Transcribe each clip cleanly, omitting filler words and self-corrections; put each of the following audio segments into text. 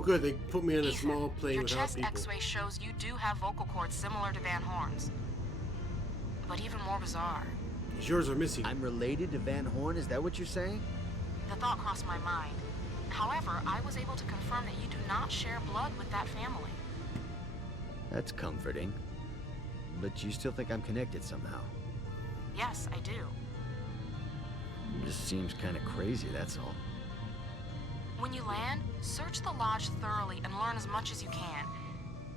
good. They put me on a small plane your without chest people. X-ray shows you do have vocal cords similar to Van Horn's. But even more bizarre. Yours are missing. I'm related to Van Horn, is that what you're saying? The thought crossed my mind. However, I was able to confirm that you do not share blood with that family. That's comforting. But you still think I'm connected somehow? Yes, I do. Just seems kind of crazy, that's all. When you land, search the lodge thoroughly and learn as much as you can.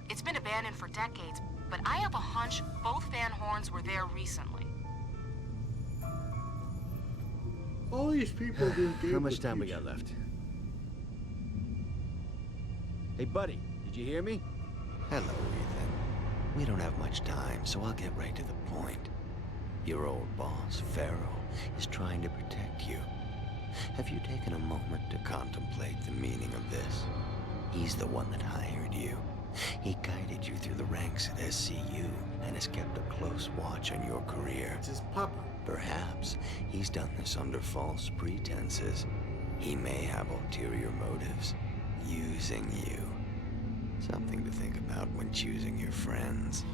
It's been abandoned for decades, but I have a hunch both Van Horns were there recently. All these people do. How much time we got left? Hey, buddy, did you hear me? Hello, Ethan. We don't have much time, so I'll get right to the point. Your old boss, Pharaoh, is trying to protect you. Have you taken a moment to contemplate the meaning of this? He's the one that hired you. He guided you through the ranks at SCU and has kept a close watch on your career. It's his papa. Perhaps he's done this under false pretenses. He may have ulterior motives, using you. Something to think about when choosing your friends.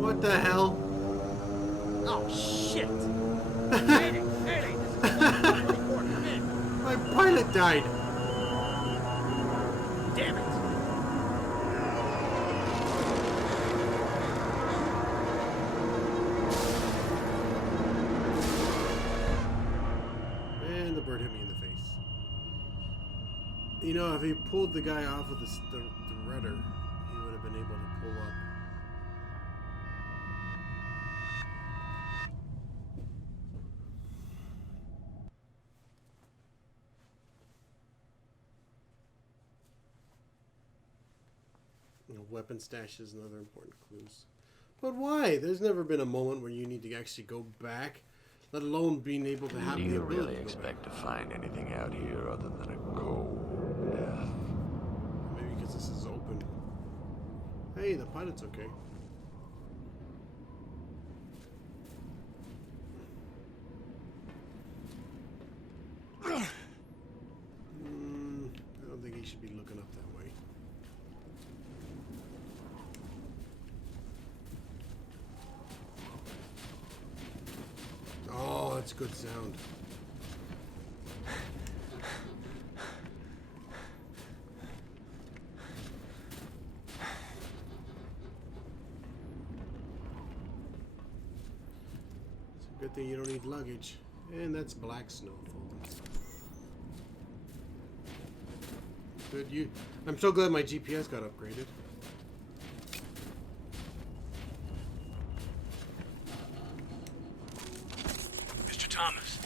What the hell? Oh, shit! Mayday! Mayday! This is come in! My pilot died. Damn it! And the bird hit me in the face. You know, if he pulled the guy off of the rudder, he would have been able to pull up. Weapon stashes and other important clues. But why? There's never been a moment where you need to actually go back, let alone being able to have Do the you ability really to go expect to back. find anything out here other than a cold death? Maybe because this is open. Hey, the pilot's okay. I don't think he should be looking up that way. Oh, that's good sound. It's a good thing you don't need luggage. And that's black snow falling. Good, I'm so glad my GPS got upgraded. Mr. Thomas,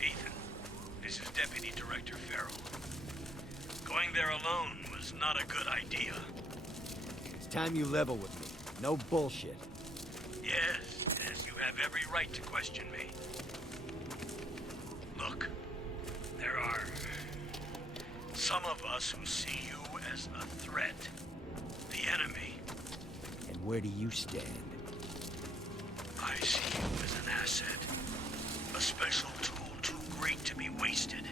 Ethan, this is Deputy Director Farrell. Going there alone was not a good idea. It's time you level with me. No bullshit. Yes, you have every right to question me. Look, there are some of us who see you as a threat. The enemy. And where do you stand? I see you as an asset. A special tool too great to be wasted.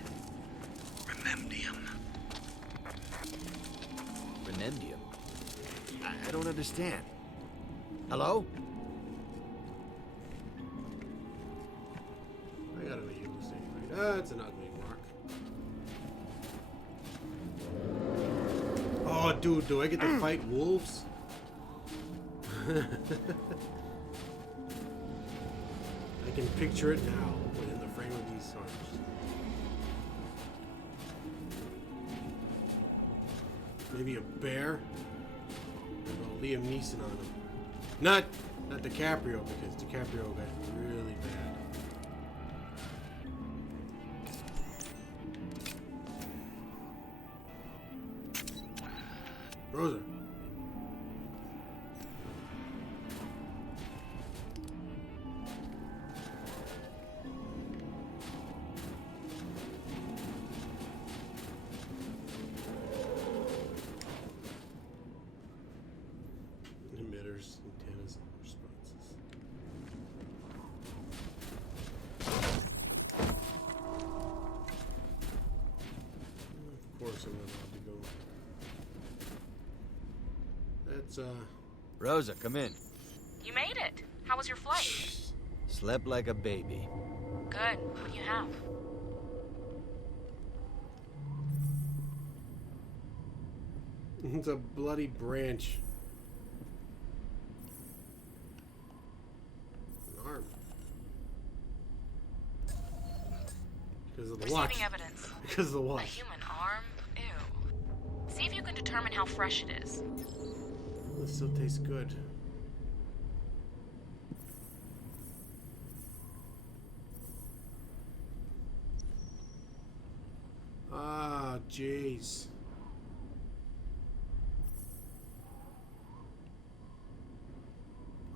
Rememdium. Rememdium? I don't understand. Hello? I gotta make you listen right. It's an ugly mark. Oh, dude, do I get to fight wolves? I can picture it now within the frame of these songs. Maybe a bear? Well, Liam Neeson on him. Not DiCaprio, because DiCaprio got really bad. Rosa. Emitters, antennas, responses. course I'm not allowed to go. That's, Rosa, come in. You made it. How was your flight? Slept like a baby. Good. What do you have? It's a bloody branch. An arm. Because of the watch. Receiving evidence. Because of the A watch. human arm? Ew. See if you can determine how fresh it is. It still tastes good. Ah, jeez.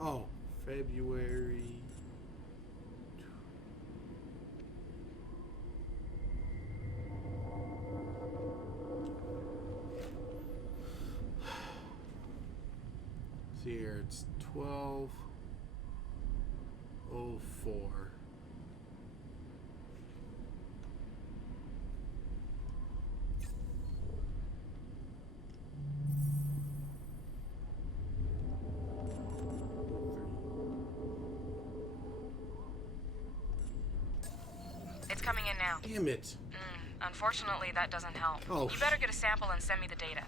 Oh, February. See here, it's 12:04. It's coming in now. Damn it. Unfortunately, that doesn't help. Oh. You better get a sample and send me the data.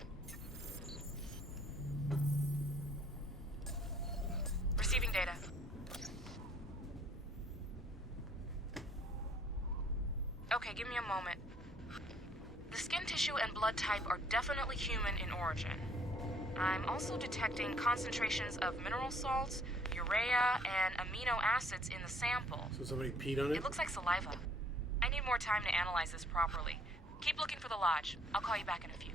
Receiving data. Okay, give me a moment. The skin tissue and blood type are definitely human in origin. I'm also detecting concentrations of mineral salts, urea, and amino acids in the sample. So somebody peed on it? It looks like saliva. I need more time to analyze this properly. Keep looking for the lodge. I'll call you back in a few.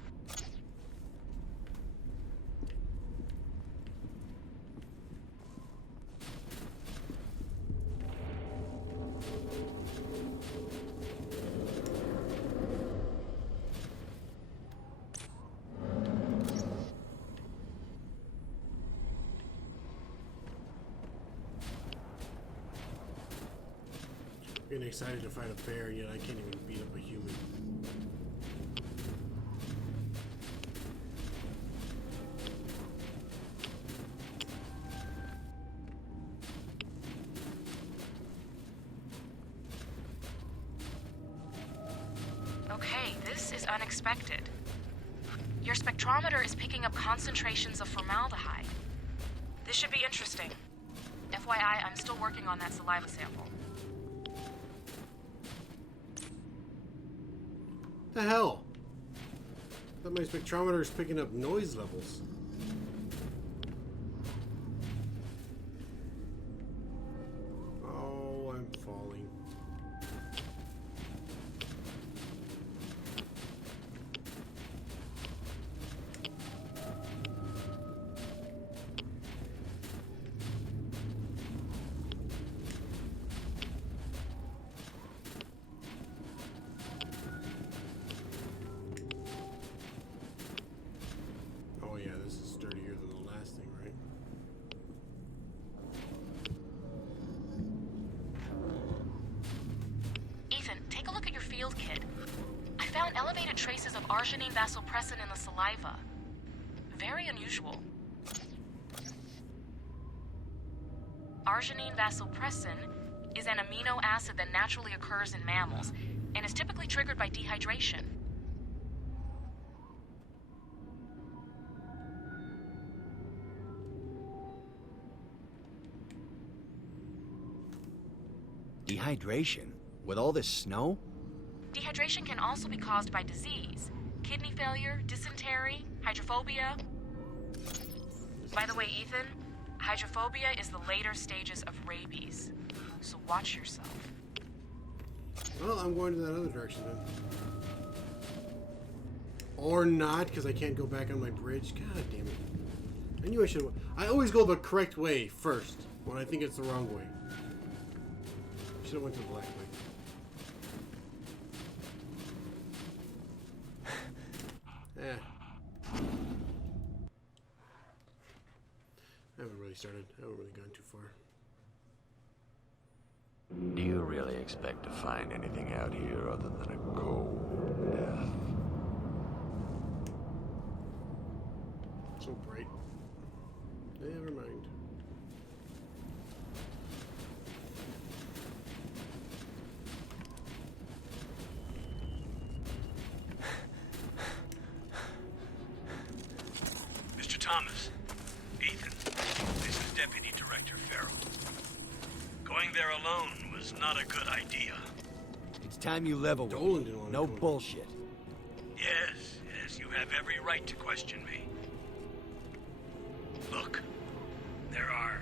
Getting excited to fight a bear, yet I can't even beat up a human. Okay, this is unexpected. Your spectrometer is picking up concentrations of formaldehyde. This should be interesting. FYI, I'm still working on that saliva sample. The hell? I thought my spectrometer is picking up noise levels. Oh, I'm falling. Oh yeah, this is sturdier than the last thing, right? Ethan, take a look at your field kit. I found elevated traces of arginine vasopressin in the saliva. Very unusual. Arginine vasopressin is an amino acid that naturally occurs in mammals and is typically triggered by dehydration. Dehydration? With all this snow? Dehydration can also be caused by disease, kidney failure, dysentery, hydrophobia. By the way, Ethan, hydrophobia is the later stages of rabies, so watch yourself. Well, I'm going to that other direction then. Or not, because I can't go back on my bridge. God damn it. I knew I should have. I always go the correct way first, when I think it's the wrong way. Should have went to the black way. I haven't really started. I haven't really gone too far. Do you really expect to find anything out here other than a cold death? So bright. Never mind. Mr. Thomas, Ethan, this is Deputy Director Farrell. Going there alone was not a good idea. It's time you level with Dolan me. didn't want to No go. bullshit. Yes, you have every right to question me. Look, there are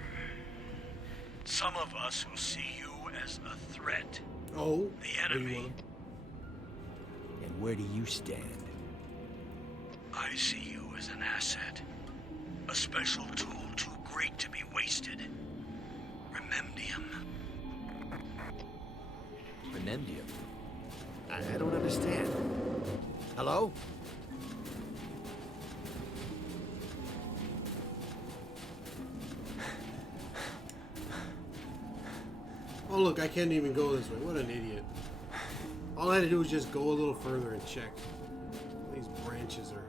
some of us who see you as a threat. Oh, The enemy. And where do you stand? I see you as an asset. A special tool too great to be wasted. Rememdium. Benemdium? I don't understand. Hello? Oh look, I can't even go this way. What an idiot. All I had to do was just go a little further and check. These branches are...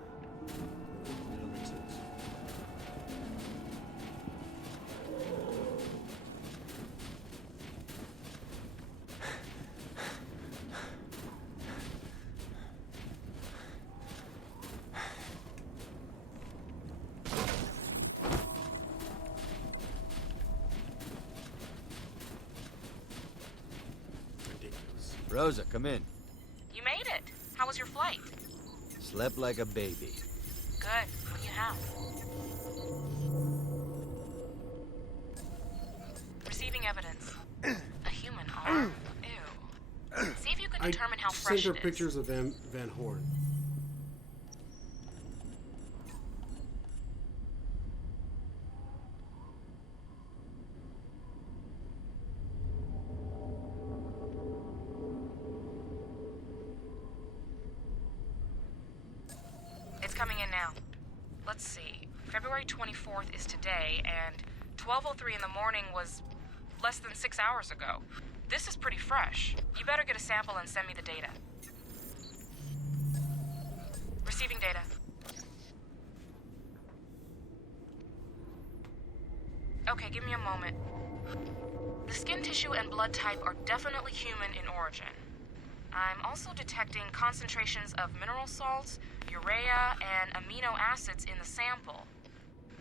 That don't make sense. Ridiculous. Rosa, come in. You made it. How was your flight? Slept like a baby. Good. What do you have? Receiving evidence. A human arm. Ew. See if you can determine how fresh sent her it is. pictures of Van Horn. It's coming in now. Let's see. February 24th is today, and 12:03 in the morning was less than 6 hours ago. This is pretty fresh. You better get a sample and send me the data. Receiving data. Okay, give me a moment. The skin tissue and blood type are definitely human in origin. I'm also detecting concentrations of mineral salts, urea, and amino acids in the sample.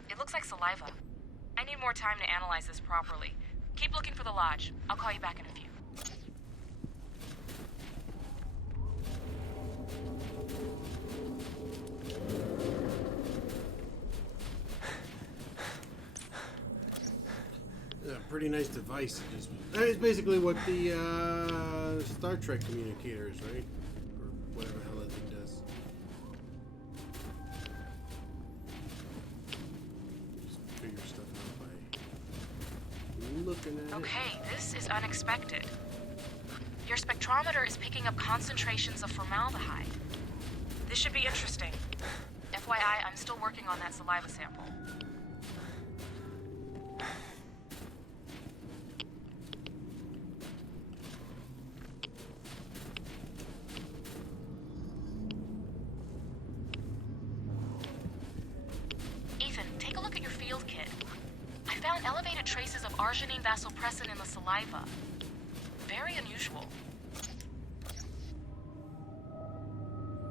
It looks like saliva. I need more time to analyze this properly. Keep looking for the lodge. I'll call you back in a few. Yeah, pretty nice device. It's basically what the Star Trek communicator is, right? Or whatever the hell that thing does. Just figure stuff out by looking at it. Okay, this is unexpected. Your spectrometer is picking up concentrations of formaldehyde. This should be interesting. FYI, I'm still working on that saliva sample. Ethan, take a look at your field kit. I found elevated traces of arginine vasopressin in the saliva. Very unusual.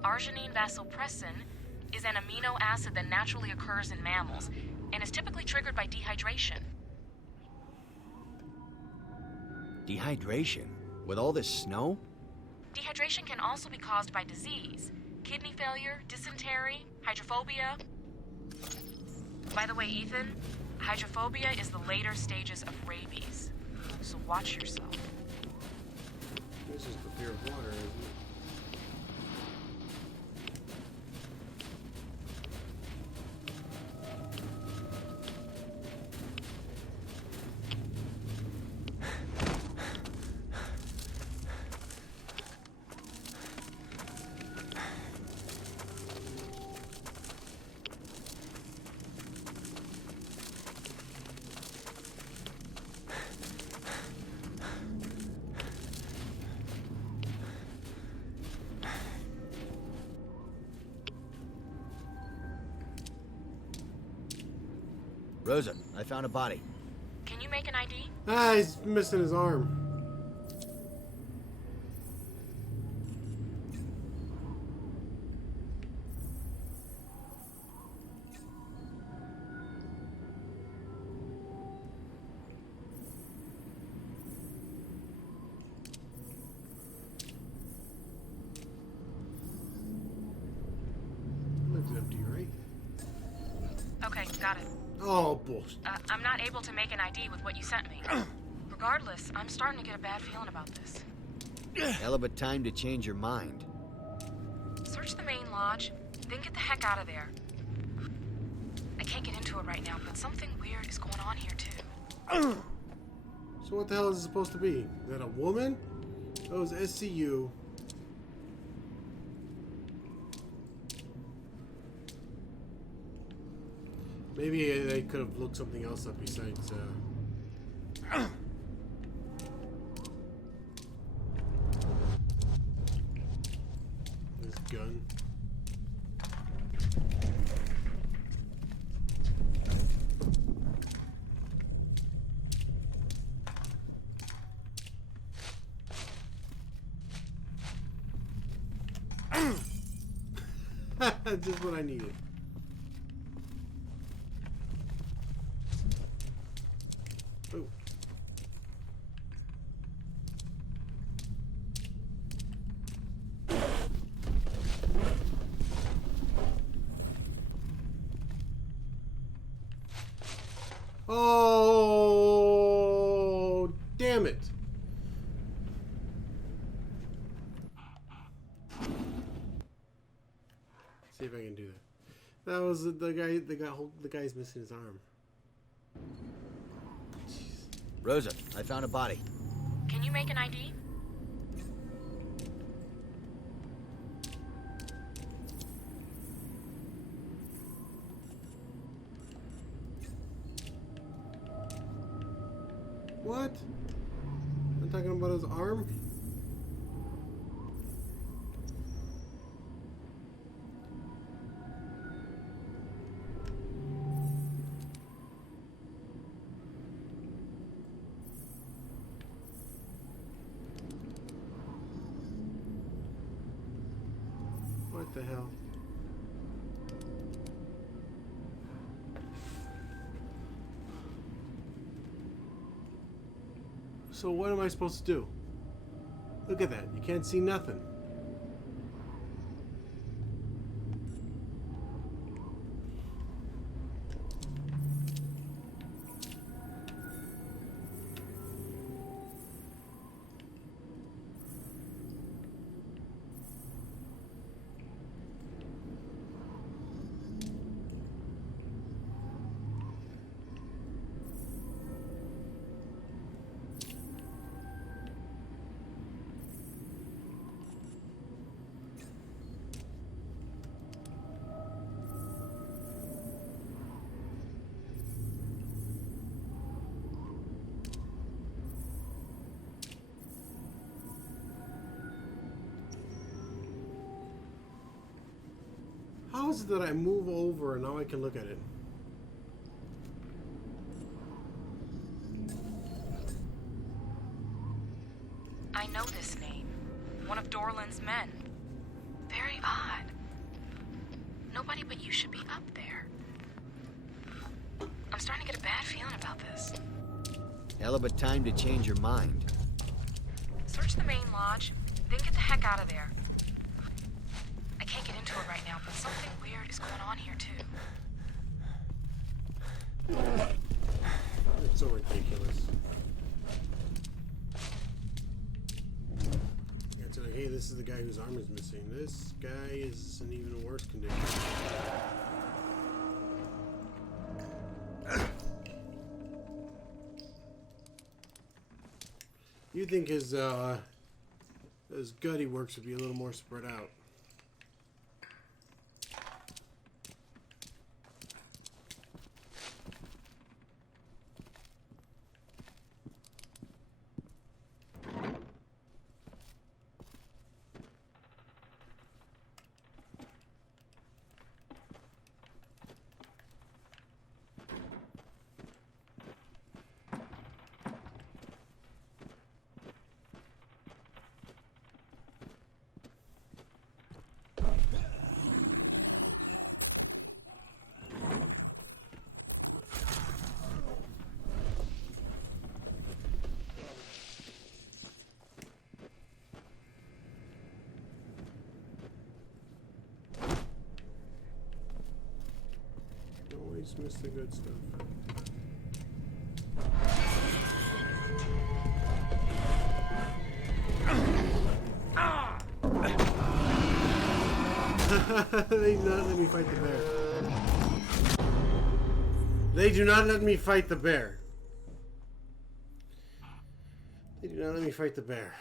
Arginine vasopressin is an amino acid that naturally occurs in mammals and is typically triggered by dehydration. Dehydration? With all this snow? Dehydration can also be caused by disease, kidney failure, dysentery, hydrophobia. By the way, Ethan, hydrophobia is the later stages of rabies, so watch yourself. This is the fear of water, isn't it? Rosa, I found a body. Can you make an ID? Ah, he's missing his arm. Looks empty, right? Okay, got it. Oh, bullshit. I'm not able to make an ID with what you sent me. Regardless, I'm starting to get a bad feeling about this. Hell of a time to change your mind. Search the main lodge, then get the heck out of there. I can't get into it right now, but something weird is going on here too. So what the hell is it supposed to be? Is that a woman? That was SCU. Maybe they could have looked something else up besides, this gun. Just what I needed. Oh. Oh, damn it. See if I can do that. That was the guy. The guy's missing his arm. Rosa, I found a body. Can you make an ID? What? I'm talking about his arm? What the hell? So what am I supposed to do? Look at that. You can't see nothing. How is it that I move over and now I can look at it? I know this name. One of Dorland's men. Very odd. Nobody but you should be up there. I'm starting to get a bad feeling about this. Hell of a time to change your mind. Search the main lodge, then get the heck out of there. I can't get into it right now, but something weird is going on here too. It's so ridiculous. It's like, hey, this is the guy whose arm is missing. This guy is in even worse condition. You'd think his gutty works would be a little more spread out. Always miss the good stuff. They do not let me fight the bear. They do not let me fight the bear. They do not let me fight the bear.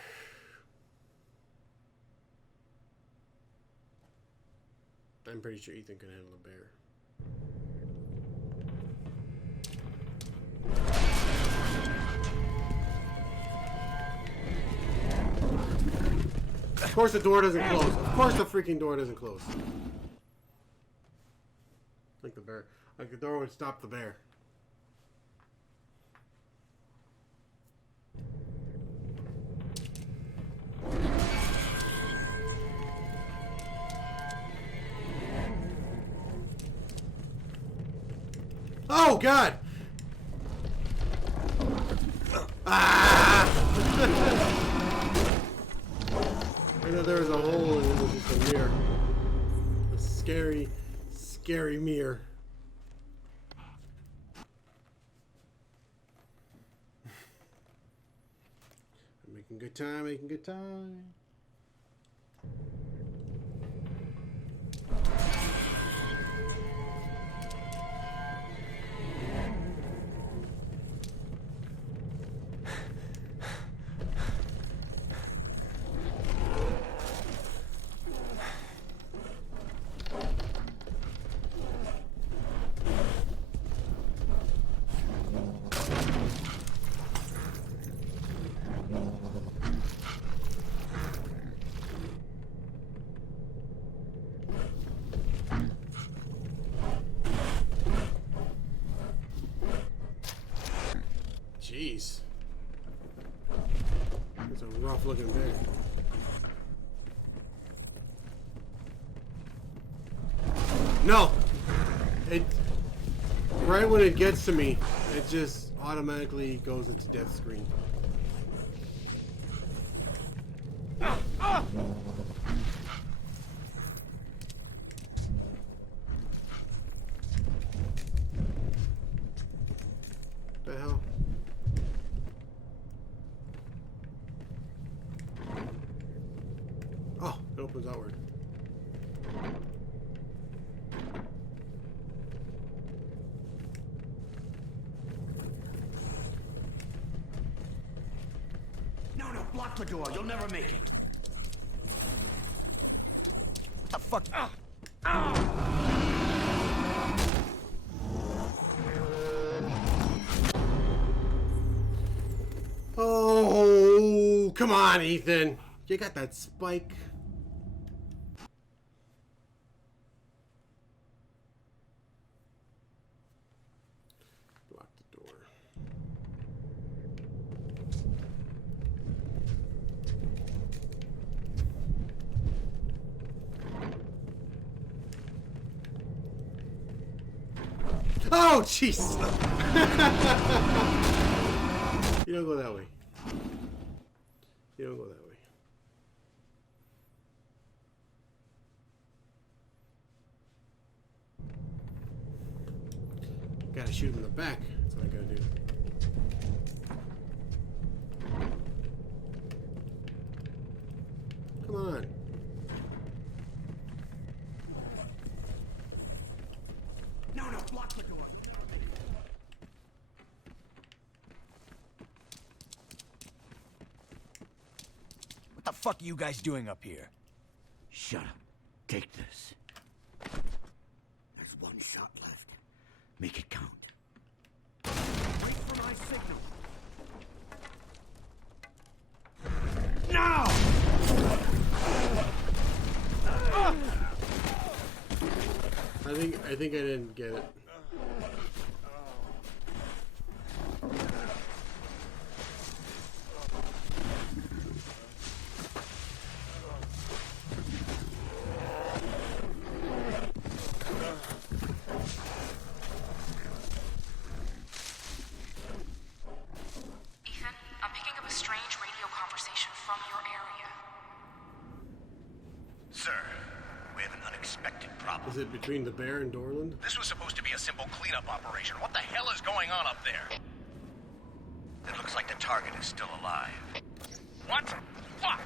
I'm pretty sure Ethan can handle a bear. Of course the door doesn't close. Of course the freaking door doesn't close. Like the bear. Like the door would stop the bear. Oh God! Ah! I thought there was a hole and it was just a mirror. A scary, scary mirror. I'm making good time, making good time. Jeez. That's a rough looking bear. No! It right when it gets to me, it just automatically goes into death screen. The hell? Oh, it opens outward. No, block the door. You'll never make it. What the fuck? Oh, come on, Ethan. You got that spike. Lock the door. Oh, jeez. You don't go that way. You don't go that way. Gotta shoot him in the back. That's what I gotta do. Come on. No, block the door. What the fuck are you guys doing up here? Shut up. Take this. There's one shot left. Make it count. Wait for my signal. Now! I think I didn't get it. Ethan, I'm picking up a strange radio conversation from your area. Sir, we have an unexpected problem. Is it between the bear and Dorland? This was supposed to be a simple cleanup operation. What the hell is going on up there? It looks like the target is still alive. What? Fuck!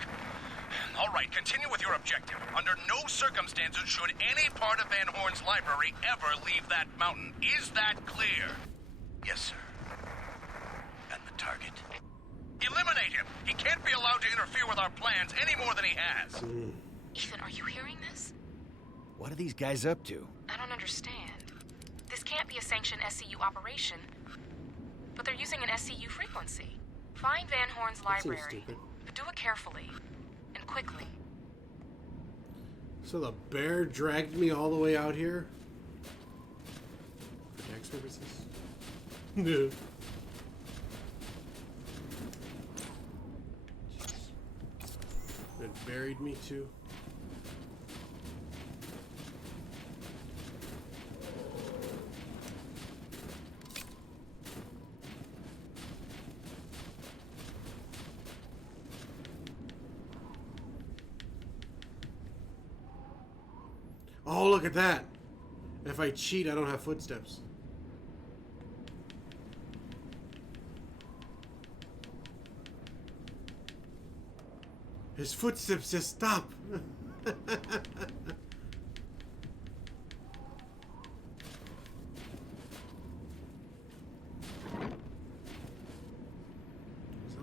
All right, continue with your objective. Under no circumstances should any part of Van Horn's library ever leave that mountain. Is that clear? Yes, sir. And the target? Eliminate him! He can't be allowed to interfere with our plans any more than he has. Ethan, are you hearing this? What are these guys up to? I don't understand. This can't be a sanctioned SCU operation, but they're using an SCU frequency. Find Van Horn's That seems library, stupid. but do it carefully and quickly. So the bear dragged me all the way out here? For tax purposes? No. It buried me too. Oh, look at that. If I cheat, I don't have footsteps. His footsteps just stop. There's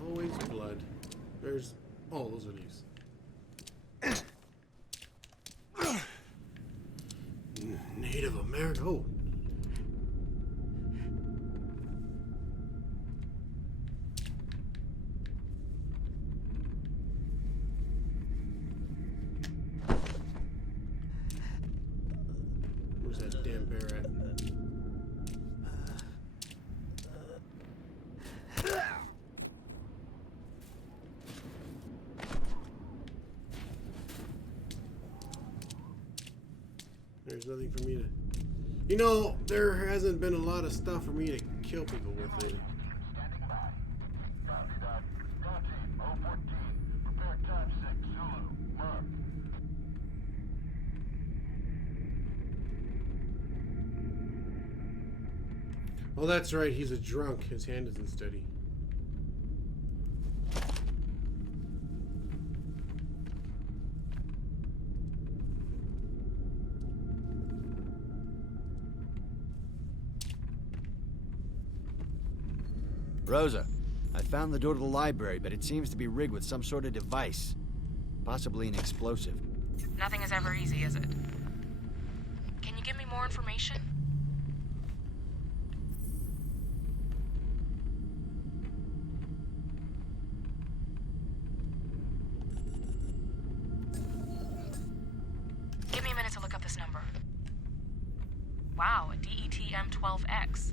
always blood. There's... Oh, those are these. Native American. Oh. Where's that damn bear at? There's nothing for me to... You know, there hasn't been a lot of stuff for me to kill people with lately. Standing by. Copy that. Dante, 014. Prepare time 6. Zulu. Mark. Oh, that's right. He's a drunk. His hand isn't steady. Rosa, I found the door to the library, but it seems to be rigged with some sort of device. Possibly an explosive. Nothing is ever easy, is it? Can you give me more information? Give me a minute to look up this number. Wow, a DETM-12X.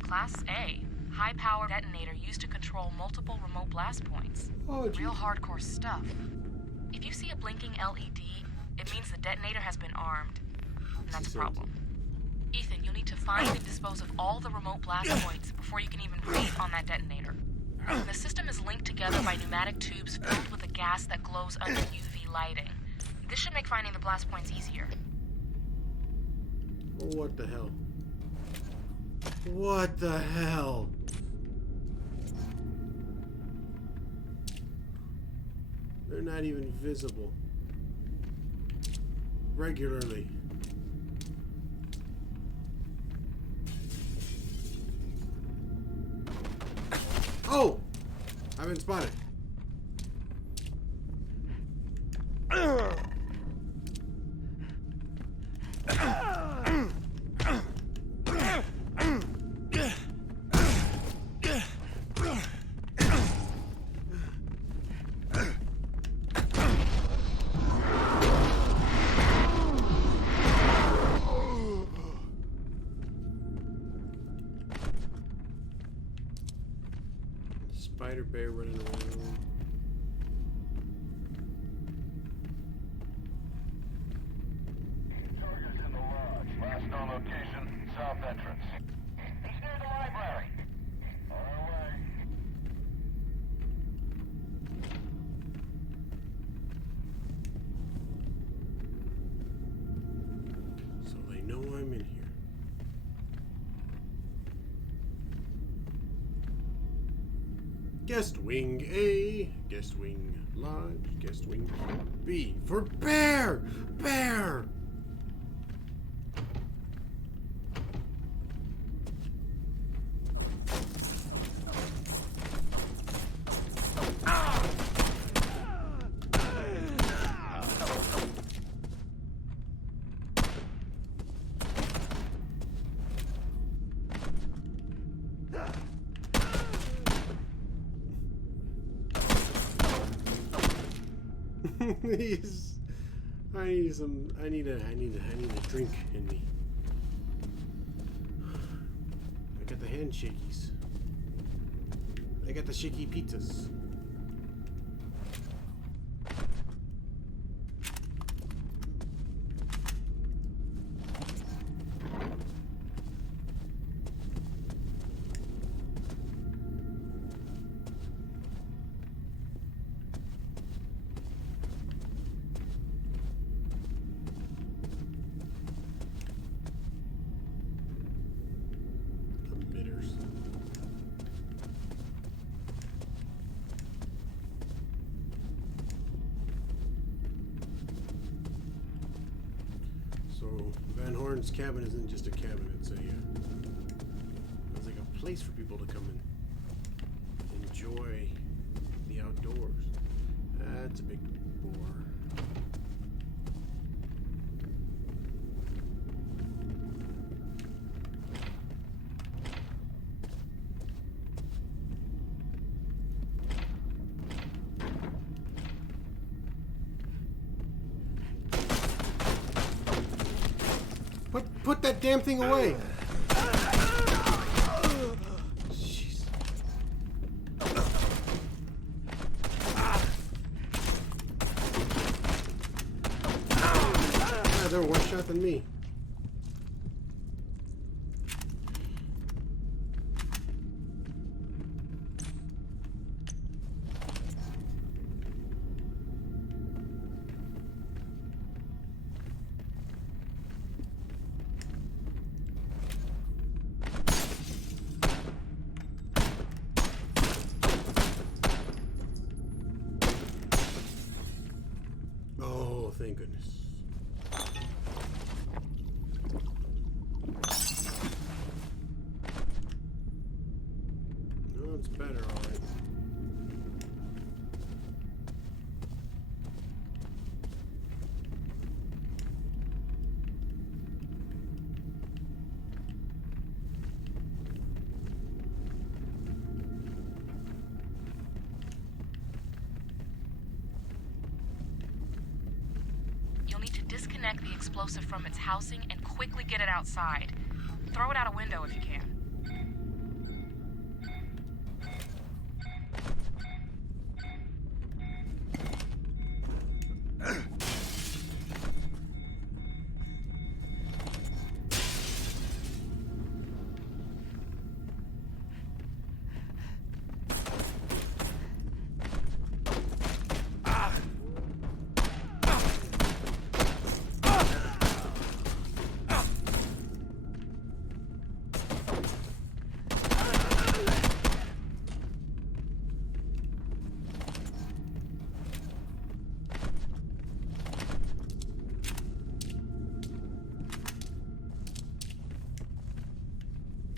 Class A. High-power detonator used to control multiple remote blast points. Oh, geez. Real hardcore stuff. If you see a blinking LED, it means the detonator has been armed. And that's a problem. Ethan, you'll need to find and dispose of all the remote blast points before you can even breathe on that detonator. The system is linked together by pneumatic tubes filled with a gas that glows under UV lighting. This should make finding the blast points easier. Oh, what the hell? What the hell? They're not even visible. Regularly. Oh! I've been spotted. Spider bear running around. Target's in the lodge. Last known location, south entrance. He's near the library. On our way. Guest wing A, guest wing large, guest wing B for bear! Bear! I need a drink in me. I got the hand shakies. I got the shaky pizzas. Horn's cabin isn't just a cabin, it's like a place for people to come and enjoy the outdoors. That's a big bore. Put that damn thing away! Jeez. Ah, they're one shot than me. Thank goodness. No, it's better, alright. Disconnect the explosive from its housing and quickly get it outside. Throw it out a window if you can.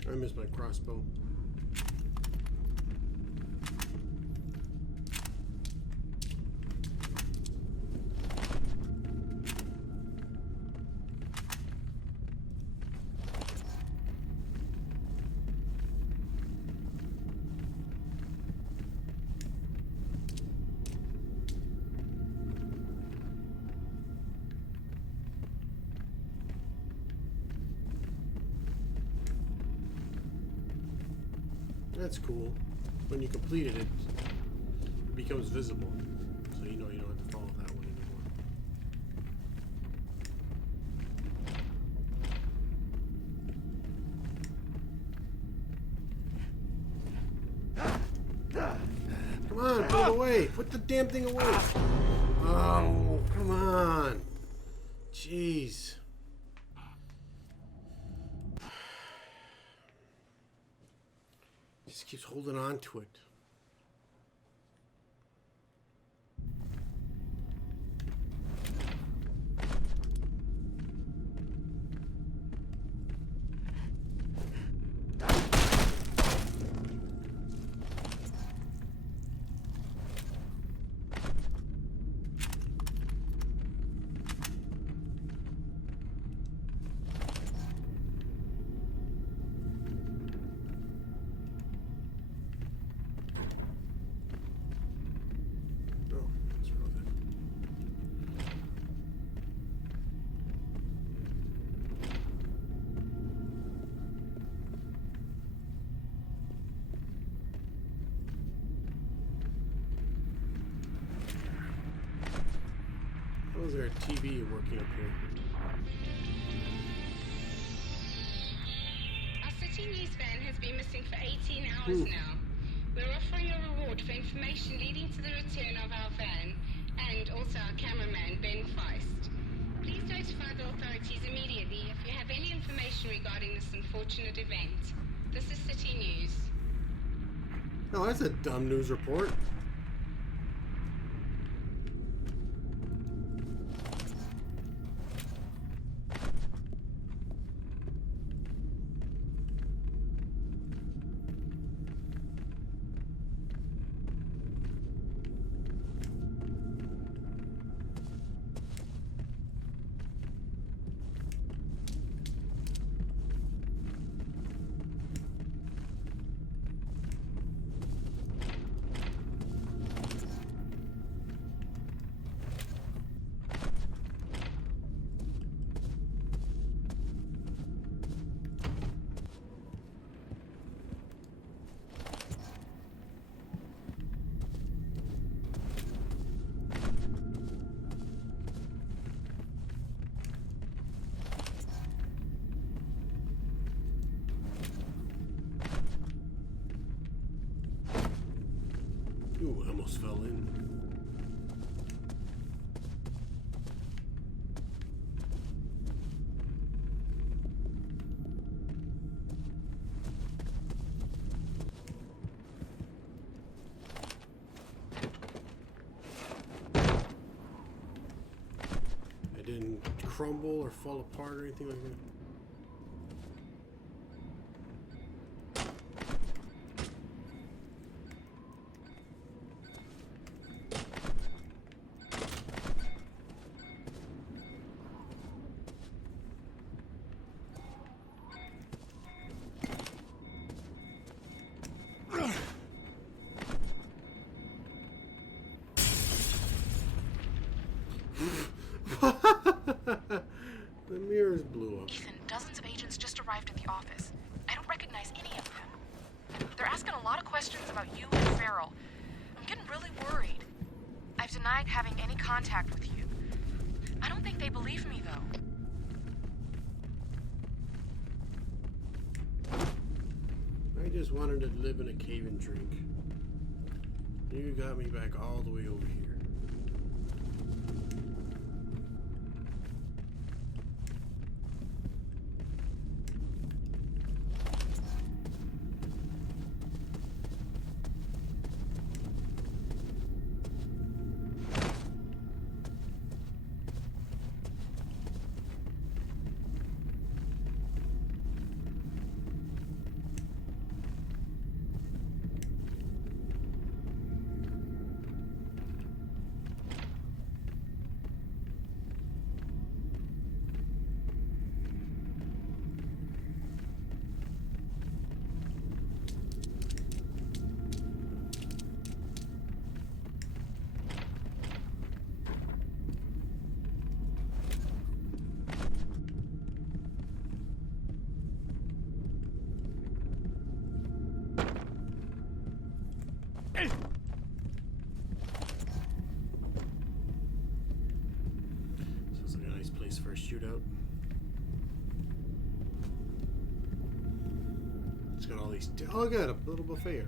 I missed my crossbow. That's cool. When you complete it, it becomes visible. So you know you don't have to follow that one anymore. Come on, put it away. Put the damn thing away. Oh, come on. Jeez. Just keeps holding on to it. our TV working up here. Our city news van has been missing for 18 hours now. We're offering a reward for information leading to the return of our van, and also our cameraman, Ben Feist. Please notify the authorities immediately if you have any information regarding this unfortunate event. This is City News. Oh, that's a dumb news report. Ooh, I almost fell in. I didn't crumble or fall apart or anything like that. The mirrors blew up. Ethan, dozens of agents just arrived at the office. I don't recognize any of them. They're asking a lot of questions about you and Farrell. I'm getting really worried. I've denied having any contact with you. I don't think they believe me, though. I just wanted to live in a cave and drink. You got me back all the way over here. Sounds like a nice place for a shootout. It's got all these. Oh, I got a little buffet area.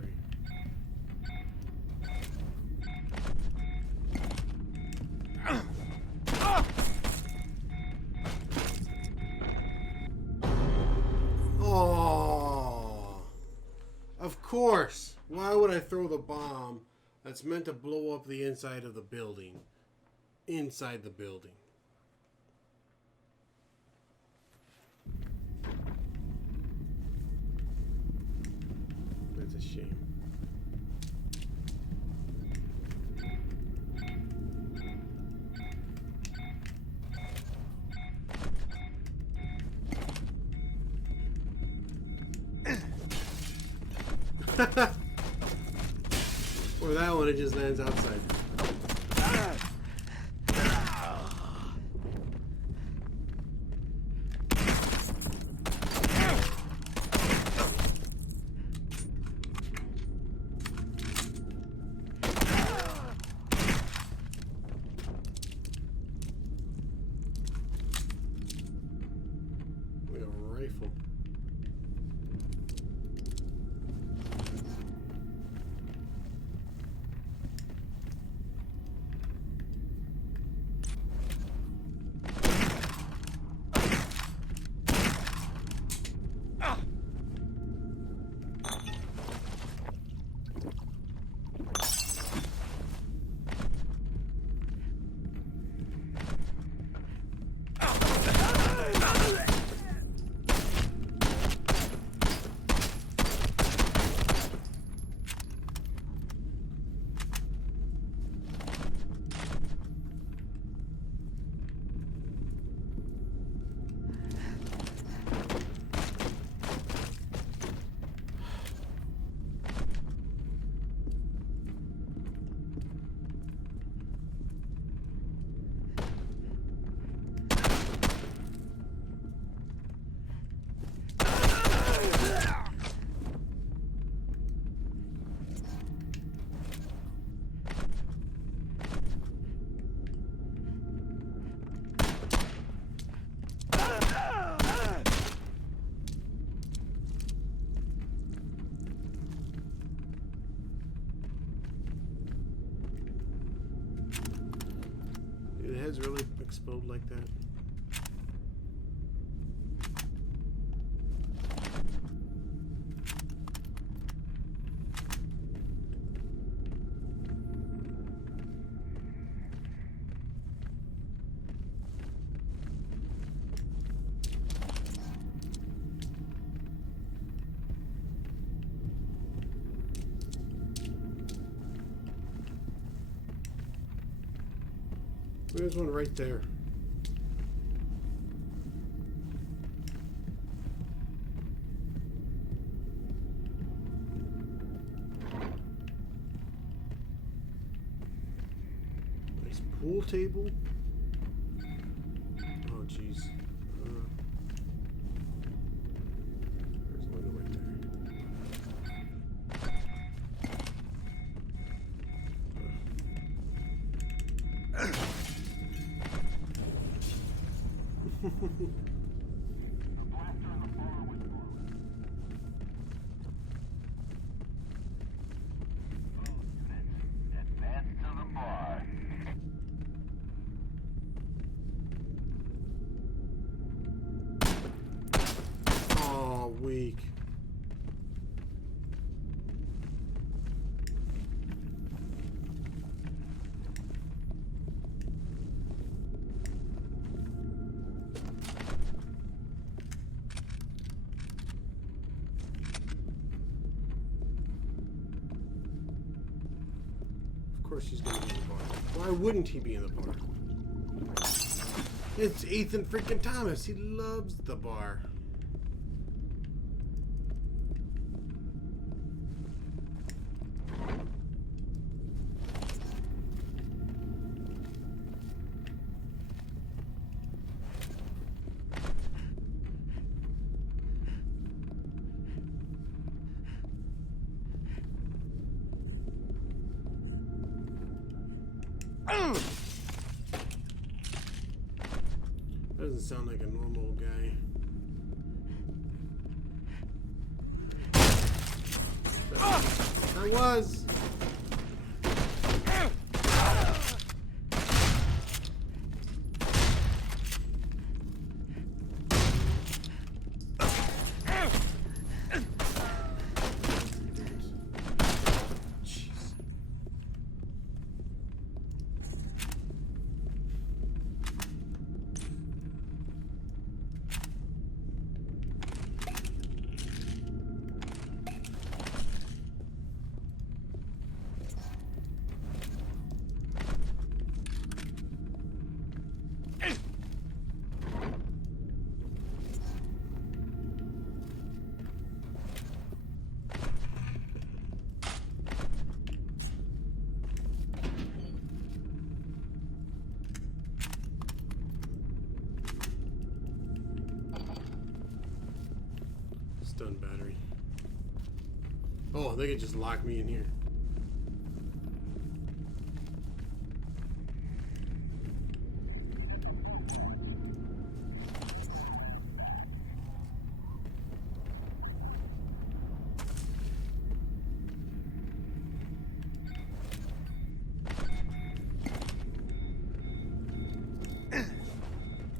Oh, of course. Why would I throw the bomb that's meant to blow up the inside of the building? Inside the building. That's a shame. Or that one, it just lands outside. explode like that? There's one right there. Nice pool table. Oh, jeez. There's a window right there. Advance to the bar. Oh, weak. Of course he's gonna be in the bar. Why wouldn't he be in the bar? It's Ethan freaking Thomas. He loves the bar. Doesn't sound like a normal guy. That was. Stun battery. Oh, they could just lock me in here.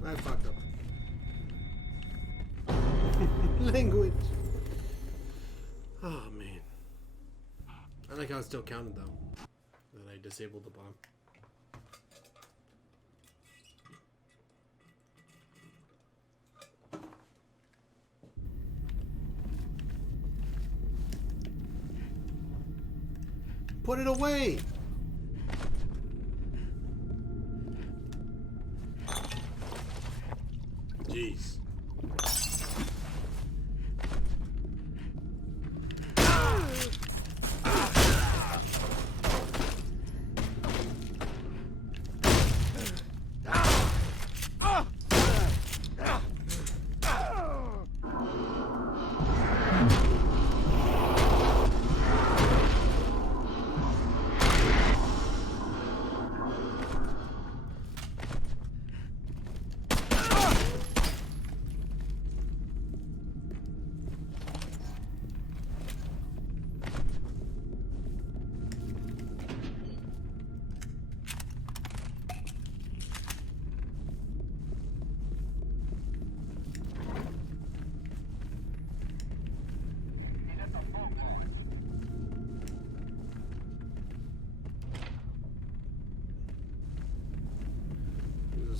I fucked up. Language. Oh man. I like how it still counted though. That I disabled the bomb. Put it away! Jeez.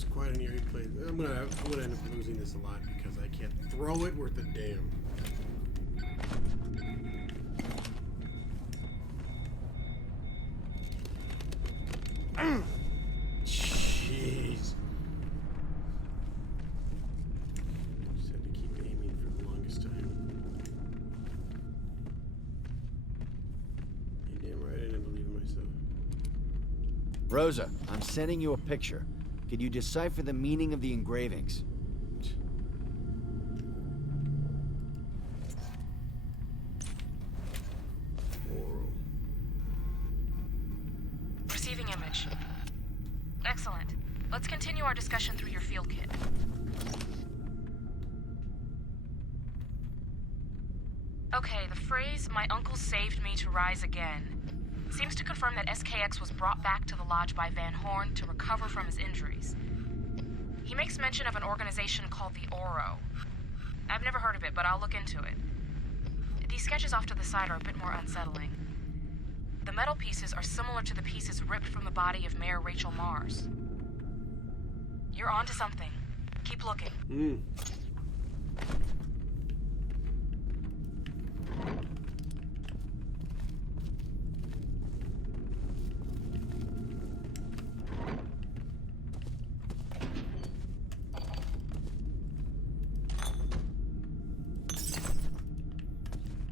was quite an eerie place. I'm gonna end up losing this a lot because I can't throw it worth a damn. Jeez. Just had to keep aiming for the longest time. You damn right I didn't believe in myself. Rosa, I'm sending you a picture. Can you decipher the meaning of the engravings? Receiving image. Excellent. Let's continue our discussion through your field kit. Okay, the phrase, "my uncle saved me to rise again," seems to confirm that SKX was brought back to the lodge by Van Horn to recover from his injuries. He makes mention of an organization called the Oro. I've never heard of it, but I'll look into it. These sketches off to the side are a bit more unsettling. The metal pieces are similar to the pieces ripped from the body of Mayor Rachel Mars. You're onto something. Keep looking.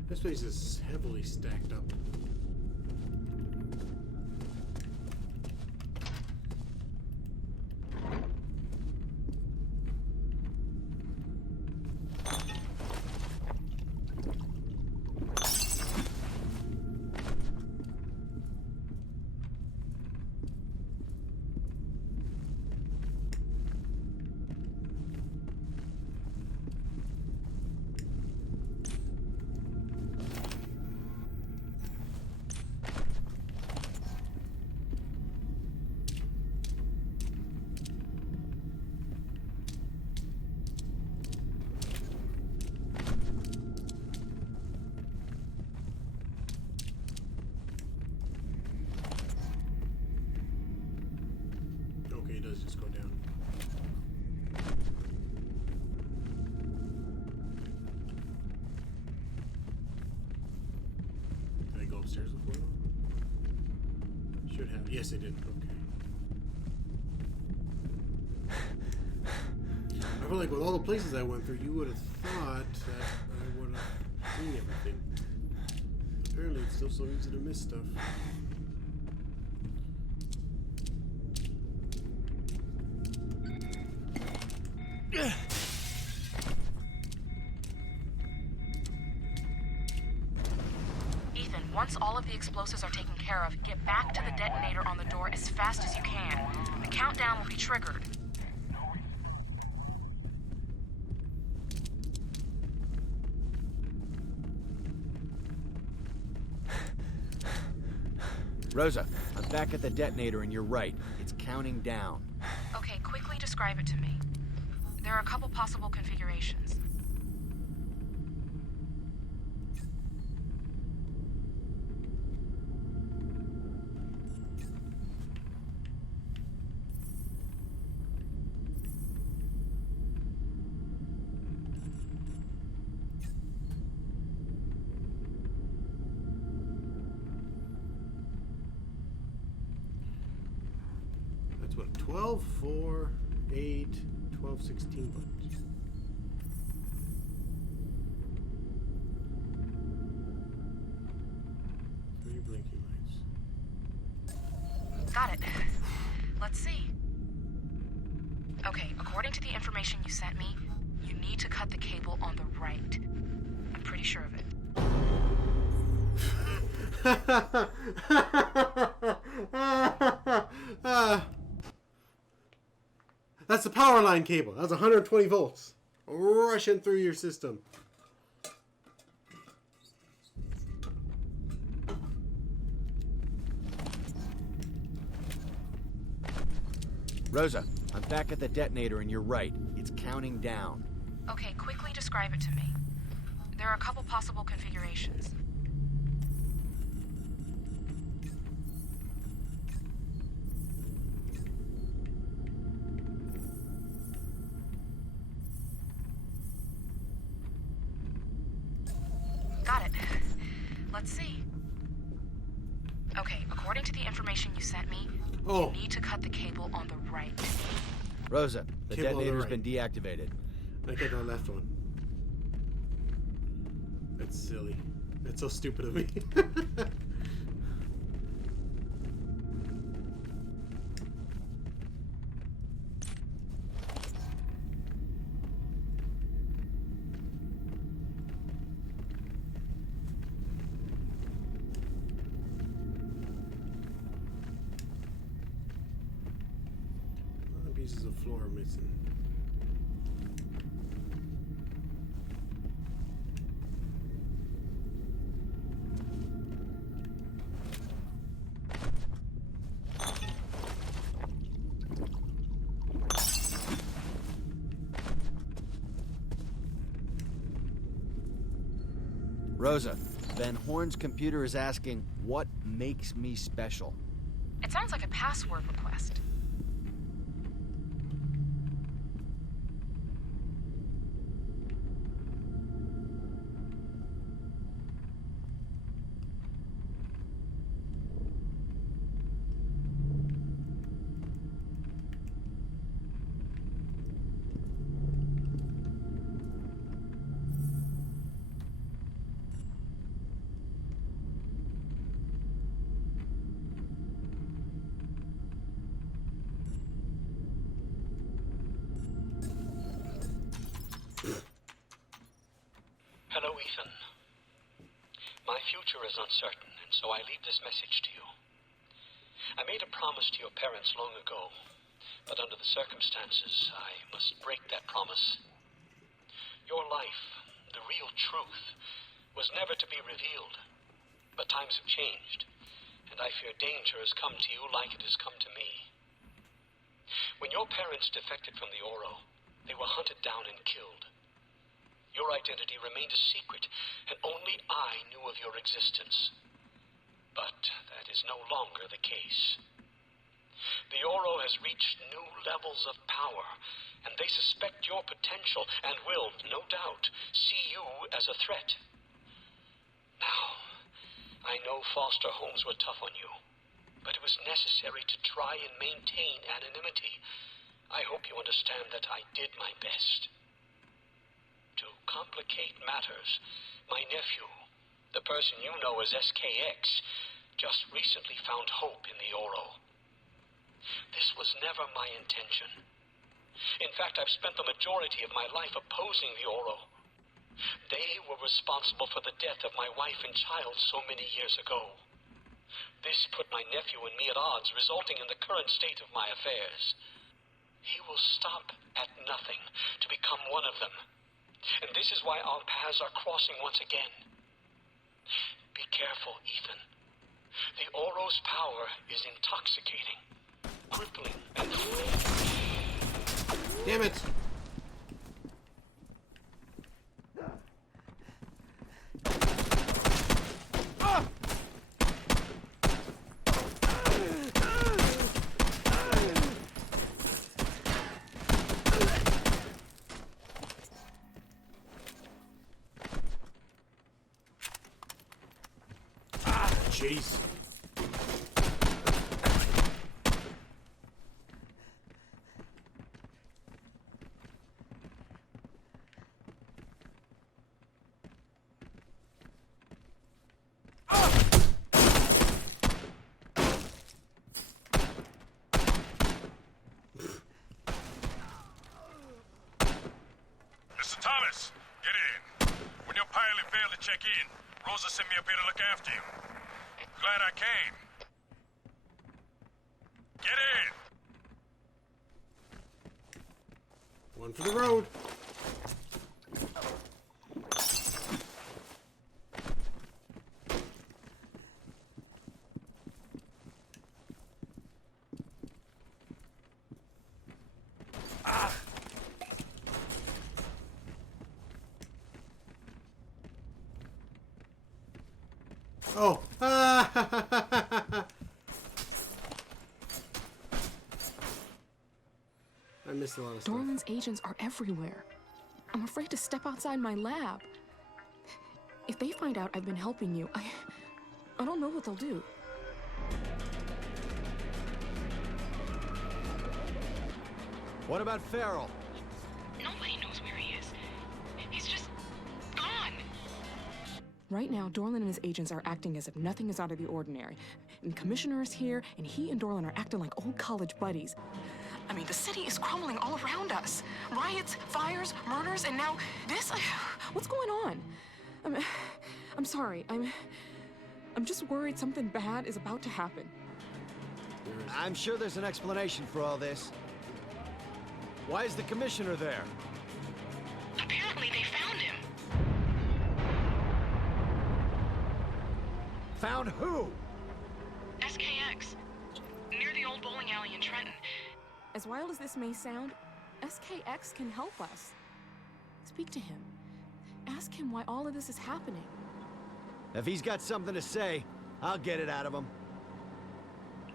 This place is heavily stacked up. Okay, it does just go down. Did I go upstairs before? Should have. Yes, I did. Okay. I feel like with all the places I went through, you would have thought that I would have seen everything. Apparently, it's still so easy to miss stuff. Ethan, once all of the explosives are taken care of, get back to the detonator on the door as fast as you can. The countdown will be triggered. Rosa, I'm back at the detonator and you're right. It's counting down. Okay, quickly describe it to me. There are a couple possible configurations. That's what, 12, 4, 8, 12, 16 buttons. Three blinking lights. Got it. Let's see. Okay, according to the information you sent me, you need to cut the cable on the right. I'm pretty sure of it. That's the power line cable. That's 120 volts rushing through your system. Rosa, I'm back at the detonator and you're right. It's counting down. Okay, quickly describe it to me. There are a couple possible configurations. Let's see. Okay, according to the information you sent me, Oh. you need to cut the cable on the right. Rosa, the Cable on the detonator's right. been deactivated. I got the left one. That's silly. That's so stupid of me. Pieces of floor are missing. Rosa, Van Horn's computer is asking, what makes me special? It sounds like a password request. Hello, Ethan. My future is uncertain, and so I leave this message to you. I made a promise to your parents long ago, but under the circumstances, I must break that promise. Your life, the real truth, was never to be revealed, but times have changed, and I fear danger has come to you like it has come to me. When your parents defected from the Oro, they were hunted down and killed. Your identity remained a secret, and only I knew of your existence. But that is no longer the case. The Oro has reached new levels of power, and they suspect your potential and will, no doubt, see you as a threat. Now, I know foster homes were tough on you, but it was necessary to try and maintain anonymity. I hope you understand that I did my best. To complicate matters, my nephew, the person you know as SKX, just recently found hope in the Oro. This was never my intention. In fact, I've spent the majority of my life opposing the Oro. They were responsible for the death of my wife and child so many years ago. This put my nephew and me at odds, resulting in the current state of my affairs. He will stop at nothing to become one of them. And this is why our paths are crossing once again. Be careful, Ethan. The Oro's power is intoxicating, crippling, and Damn it! Jeez. Mr. Thomas, get in. When your pilot failed to check in, Rosa sent me up here to look after you. Glad I came. Get in! One for the road. Oh. I missed a lot of stuff. Dorland's agents are everywhere. I'm afraid to step outside my lab. If they find out I've been helping you, I don't know what they'll do. What about Farrell? Nobody knows where he is. He's just gone. Right now, Dorlan and his agents are acting as if nothing is out of the ordinary. And the commissioner is here, and he and Dorlan are acting like old college buddies. I mean, the city is crumbling all around us. Riots, fires, murders, and now this? What's going on? I'm sorry. I'm just worried something bad is about to happen. I'm sure there's an explanation for all this. Why is the commissioner there? Apparently they found him. Found who? SKX. Near the old bowling alley in Trenton. As wild as this may sound, SKX can help us. Speak to him. Ask him why all of this is happening. If he's got something to say, I'll get it out of him.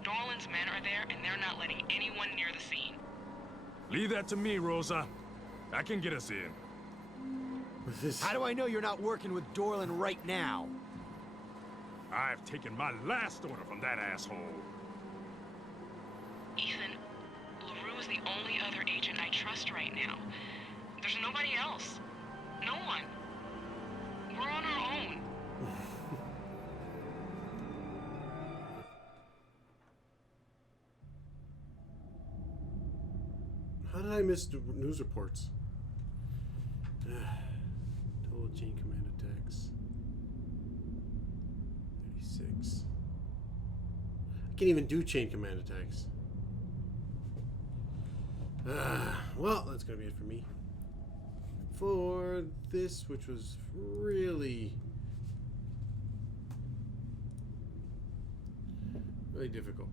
Dorlan's men are there, and they're not letting anyone near the scene. Leave that to me, Rosa. I can get us in. How do I know you're not working with Dorlan right now? I've taken my last order from that asshole. Ethan, LaRue is the only other agent I trust right now. There's nobody else. No one. We're on our own. How did I miss the news reports? Total chain command attacks. 36. I can't even do chain command attacks. Well, that's gonna be it for me. For this, which was really difficult.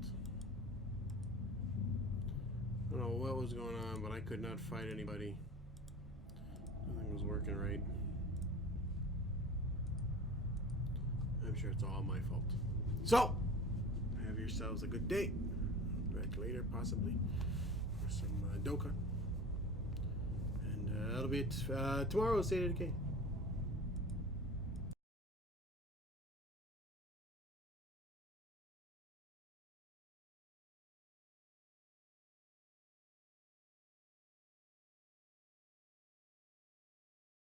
I don't know what was going on, but I could not fight anybody. Nothing was working right. I'm sure it's all my fault. So, have yourselves a good day. Back later, possibly, for some Dokkan. And that'll be it. Tomorrow, State of Decay.